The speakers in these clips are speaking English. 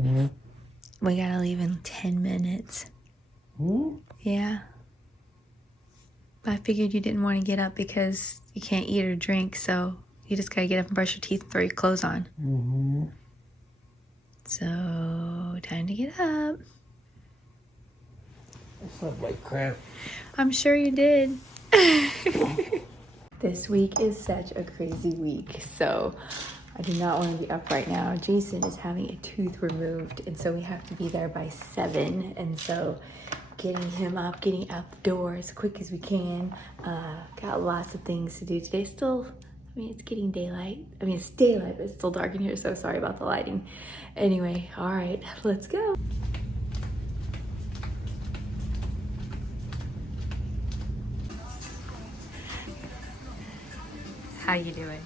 Mm-hmm. We gotta leave in 10 minutes. Mm-hmm. Yeah. But I figured you didn't want to get up because you can't eat or drink, so you just gotta get up and brush your teeth and throw your clothes on. Mm-hmm. So, time to get up. I slept like crap. I'm sure you did. This week is such a crazy week, so I do not want to be up right now. Jason is having a tooth removed, and so we have to be there by 7. And so getting him up, getting out the door as quick as we can. Got lots of things to do today. Still, I mean, it's getting daylight. I mean, it's daylight, but it's still dark in here, so sorry about the lighting. Anyway, all right, let's go. How you doing?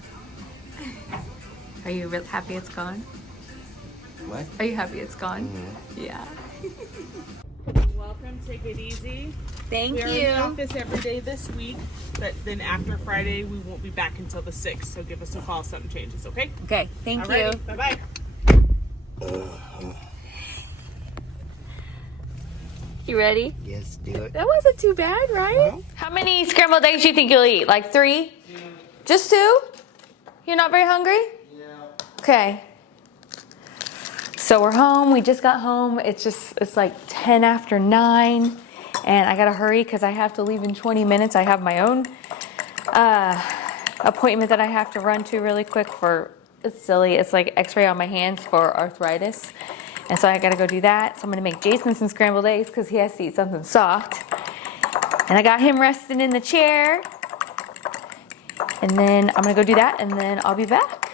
Are you real happy it's gone? What? Are you happy it's gone? Mm-hmm. Yeah. Welcome, take it easy. Thank We are you. in the office every day this week, but then after Friday, we won't be back until the 6th, so give us a call if something changes, okay? Okay, thank you. Alrighty, bye-bye. You ready? Yes, do it. That wasn't too bad, right? Uh-huh. How many scrambled eggs do you think you'll eat? Like 3? Yeah. Just 2? You're not very hungry? Yeah. Okay. So we're home. We just got home. It's like 10 after 9. And I gotta hurry because I have to leave in 20 minutes. I have my own appointment that I have to run to really quick for, it's silly. It's like x-ray on my hands for arthritis. And so I gotta go do that. So I'm gonna make Jason some scrambled eggs because he has to eat something soft. And I got him resting in the chair. And then I'm gonna go do that and then I'll be back.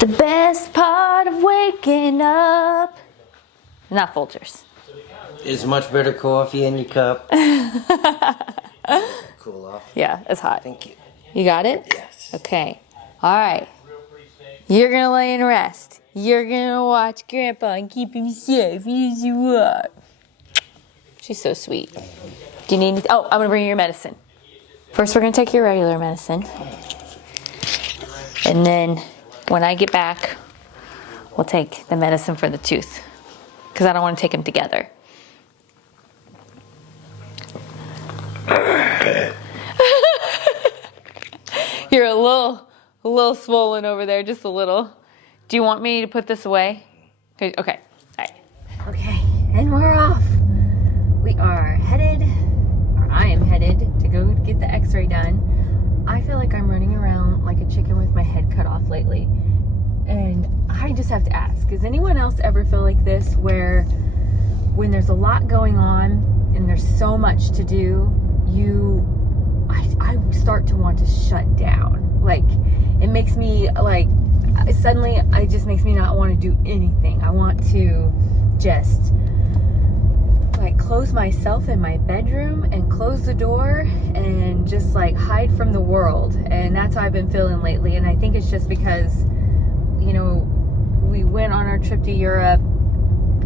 The best part of waking up. Not Folgers. It's much better coffee in your cup. Cool off. Yeah, it's hot. Thank you. You got it? Yes. Okay. All right. You're going to lay and rest. You're going to watch Grandpa and keep him safe. Yes, you are. She's so sweet. Do you need anything? Oh, I'm going to bring you your medicine. First, we're going to take your regular medicine. And then when I get back, we'll take the medicine for the tooth. Because I don't want to take them together. You're a little swollen over there, just a little. Do you want me to put this away? Okay, all right. Okay, and we're off. We are headed, or I am headed to go get the x-ray done. I feel like I'm running around like a chicken with my head cut off lately. And I just have to ask, does anyone else ever feel like this where when there's a lot going on and there's so much to do, I start to want to shut down. Like, it makes me like, suddenly it just makes me not want to do anything. I want to just like close myself in my bedroom and close the door and just like hide from the world. And that's how I've been feeling lately. And I think it's just because, you know, we went on our trip to Europe.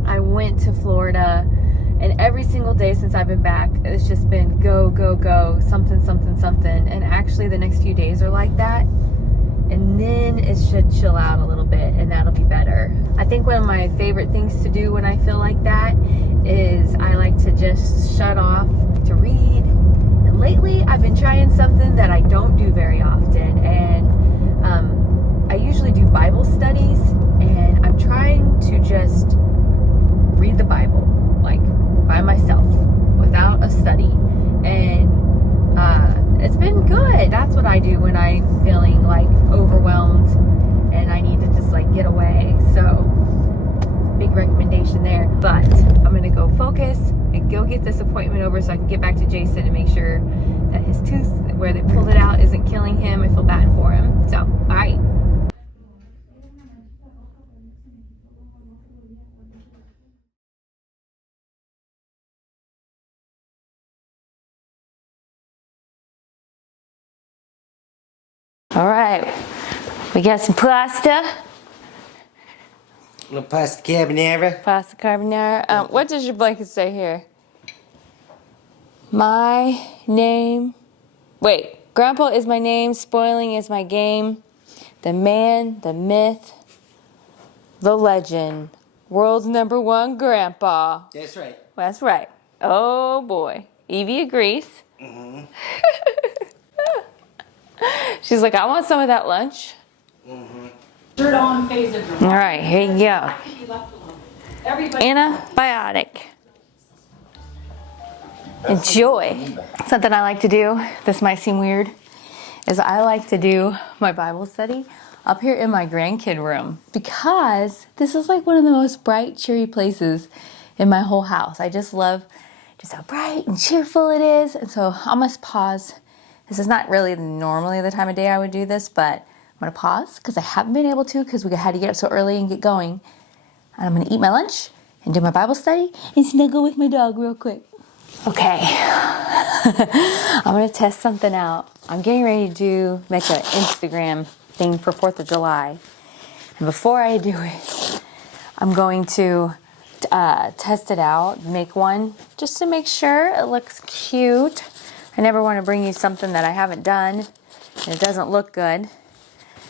I went to Florida. And every single day since I've been back, it's just been go, go, go, something, something, something. And actually the next few days are like that. And then it should chill out a little bit and that'll be better. I think one of my favorite things to do when I feel like that is I like to just shut off to read. And lately I've been trying something that I don't do very often. And I usually do Bible studies. And I'm trying to just read the Bible, like by myself, without a study. And it's been good. That's what I do when I'm feeling like overwhelmed and I need to just like get away. So big recommendation there. But I'm gonna go focus and go get this appointment over so I can get back to Jason and make sure that his tooth where they pulled it out isn't killing him. I feel bad for him. So, all right. All right, We got some pasta. La pasta carbonara. Pasta carbonara. What does your blanket say here? My name. Wait. Grandpa is my name. Spoiling is my game. The man, the myth, the legend. World's #1 grandpa. That's right. That's right. Oh boy. Evie agrees. Mm-hmm. She's like, I want some of that lunch. Mm-hmm. Shirt on, phase of All right, here you go. Antibiotic. Enjoy. Something I like to do, this might seem weird, is I like to do my Bible study up here in my grandkid room because this is like one of the most bright, cheery places in my whole house. I just love just how bright and cheerful it is. And so I must pause. This is not really normally the time of day I would do this, but I'm gonna pause because I haven't been able to because we had to get up so early and get going. And I'm gonna eat my lunch and do my Bible study and snuggle with my dog real quick. Okay, I'm gonna test something out. I'm getting ready to make an Instagram thing for 4th of July. And before I do it, I'm going to test it out, make one just to make sure it looks cute. I never want to bring you something that I haven't done and it doesn't look good.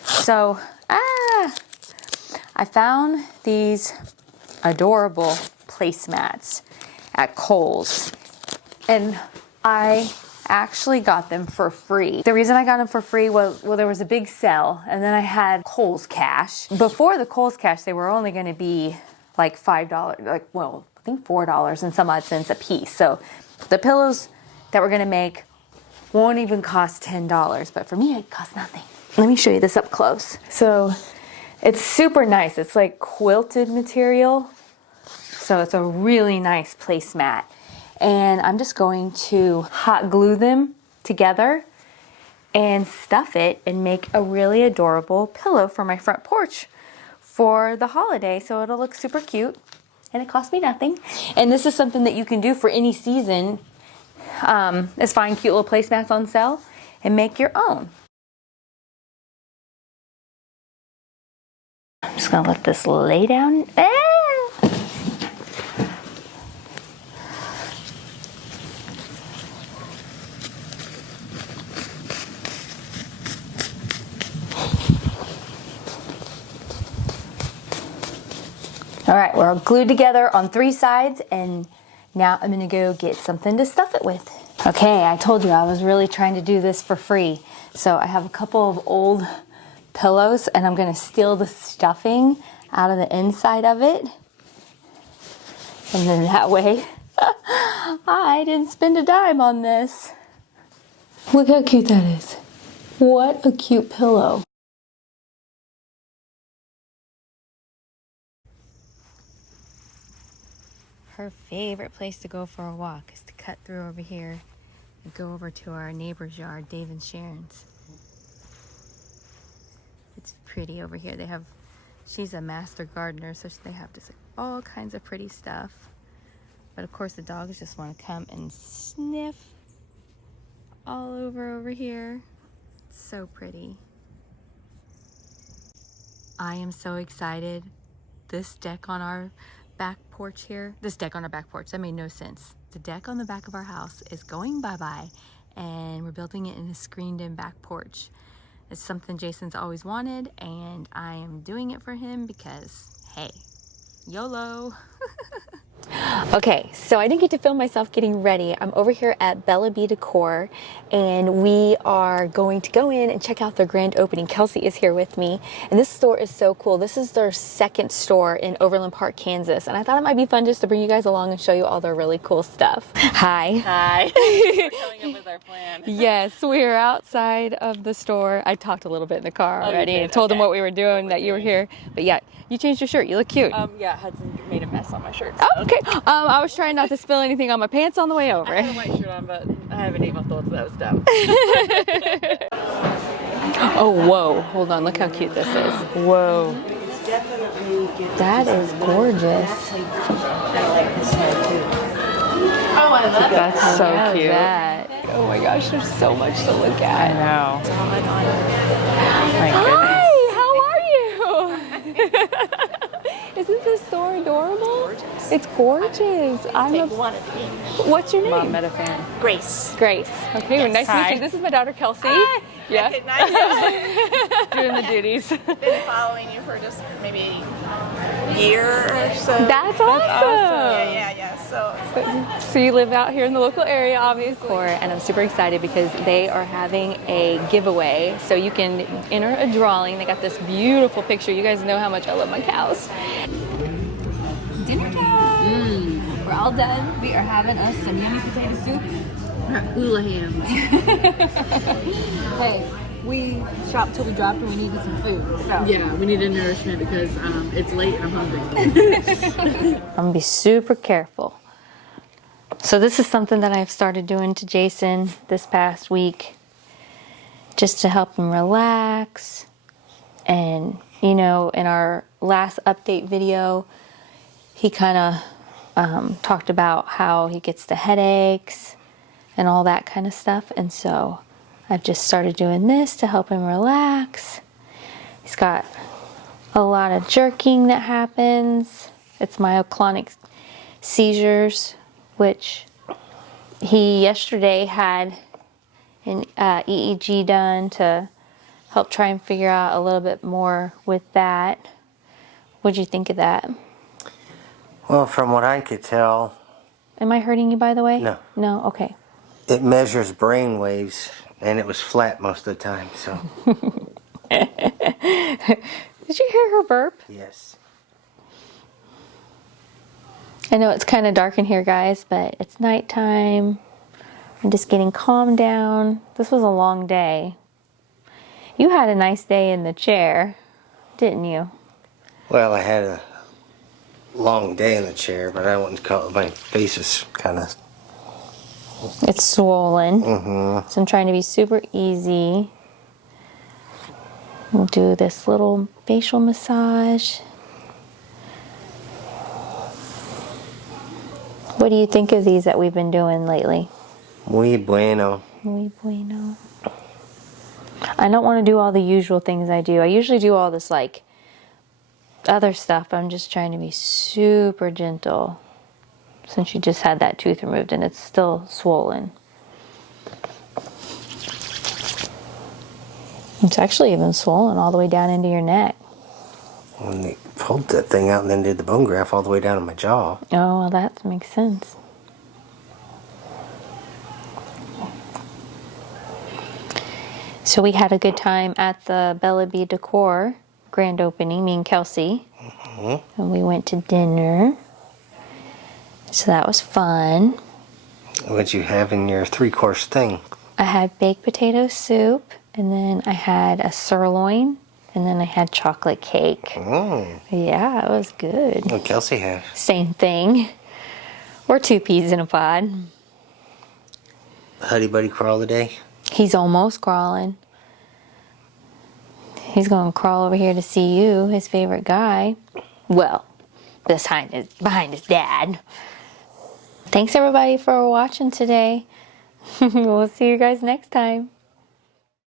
So, I found these adorable placemats at Kohl's. And I actually got them for free. The reason I got them for free was, well, there was a big sale, and then I had Kohl's Cash. Before the Kohl's Cash, they were only going to be like $5, I think $4 and some odd cents a piece. So the pillows that we're going to make won't even cost $10, but for me, it costs nothing. Let me show you this up close. So it's super nice. It's like quilted material. So it's a really nice placemat. And I'm just going to hot glue them together and stuff it and make a really adorable pillow for my front porch for the holiday. So it'll look super cute and it costs me nothing. And this is something that you can do for any season. Is find cute little placemats on sale and make your own. I'm just gonna let this lay down. All right, we're all glued together on 3 sides, and now I'm gonna go get something to stuff it with. Okay, I told you I was really trying to do this for free. So I have a couple of old pillows, and I'm gonna steal the stuffing out of the inside of it. And then that way, I didn't spend a dime on this. Look how cute that is. What a cute pillow. Her favorite place to go for a walk is to cut through over here and go over to our neighbor's yard, Dave and Sharon's. It's pretty over here. She's a master gardener, so they have just like all kinds of pretty stuff. But of course the dogs just want to come and sniff all over here. It's so pretty. I am so excited. This deck on our back porch here, that made no sense. The deck on the back of our house is going bye-bye, and we're building it in a screened-in back porch. It's something Jason's always wanted, and I am doing it for him because, hey, YOLO. Okay, so I didn't get to film myself getting ready. I'm over here at Bella B Decor, and we are going to go in and check out their grand opening. Kelsey is here with me, and this store is so cool. This is their second store in Overland Park, Kansas, and I thought it might be fun just to bring you guys along and show you all their really cool stuff. Hi. Hi. We're coming up with our plan. Yes, we're outside of the store. I talked a little bit in the car already and told them what we were doing, that you were here. But yeah, you changed your shirt. You look cute. Yeah, Hudson made a mess on my shirt. So. Oh, okay. I was trying not to spill anything on my pants on the way over. I had a white shirt on, but I haven't even thought that was dumb. Oh, whoa. Hold on. Look how cute this is. Whoa. That is gorgeous. Oh, I love That's so cute. that. Oh my gosh, there's so much to look at. I know. My goodness. Hi, It's gorgeous. One of each. What's your name? Mom met a fan. Grace. Grace. Okay, well, nice to meet Hi. you. This is my daughter Kelsey. Hi. Yeah. Recognize you. Doing the duties. Been following you for just maybe a year or so. That's awesome. Yeah. So you live out here in the local area, obviously. And I'm super excited because they are having a giveaway. So you can enter a drawing. They got this beautiful picture. You guys know how much I love my cows. Dinner time. We're all done. We are having us some yummy potato soup. Hula hams. Hey, we shopped till we dropped and we needed some food. So. Yeah, we need a nourishment because it's late and I'm hungry. I'm gonna be super careful. So this is something that I've started doing to Jason this past week just to help him relax. And you know, in our last update video, he kind of talked about how he gets the headaches and all that kind of stuff. And so I've just started doing this to help him relax. He's got a lot of jerking that happens. It's myoclonic seizures, which he yesterday had an EEG done to help try and figure out a little bit more with that. What'd you think of that? Well, from what I could tell, Am I hurting you, by the way? No. No? Okay. it measures brain waves, and it was flat most of the time, so Did you hear her burp? yes. I know it's kind of dark in here, guys, but it's nighttime. I'm just getting calmed down. This was a long day. You had a nice day in the chair, didn't you? Well, I had a long day in the chair, but I wouldn't call it. My face is kind of. It's swollen. Mm-hmm. So I'm trying to be super easy. We'll do this little facial massage. What do you think of these that we've been doing lately? Muy bueno. Muy bueno. I don't want to do all the usual things I do. I usually do all this like other stuff. I'm just trying to be super gentle since you just had that tooth removed and it's still swollen. It's actually even swollen all the way down into your neck. When they pulled that thing out and then did the bone graft all the way down to my jaw. Oh, well, that makes sense. So we had a good time at the Abode decor grand opening, me and Kelsey. Mm-hmm. And we went to dinner. So that was fun. What'd you have in your 3-course thing? I had baked potato soup, and then I had a sirloin, and then I had chocolate cake. Mm. Yeah, it was good. What Kelsey have? Same thing. Or 2 peas in a pod. Huddy Buddy crawl today? He's almost crawling. He's going to crawl over here to see you, his favorite guy. Well, behind his dad. Thanks everybody for watching today. We'll see you guys next time.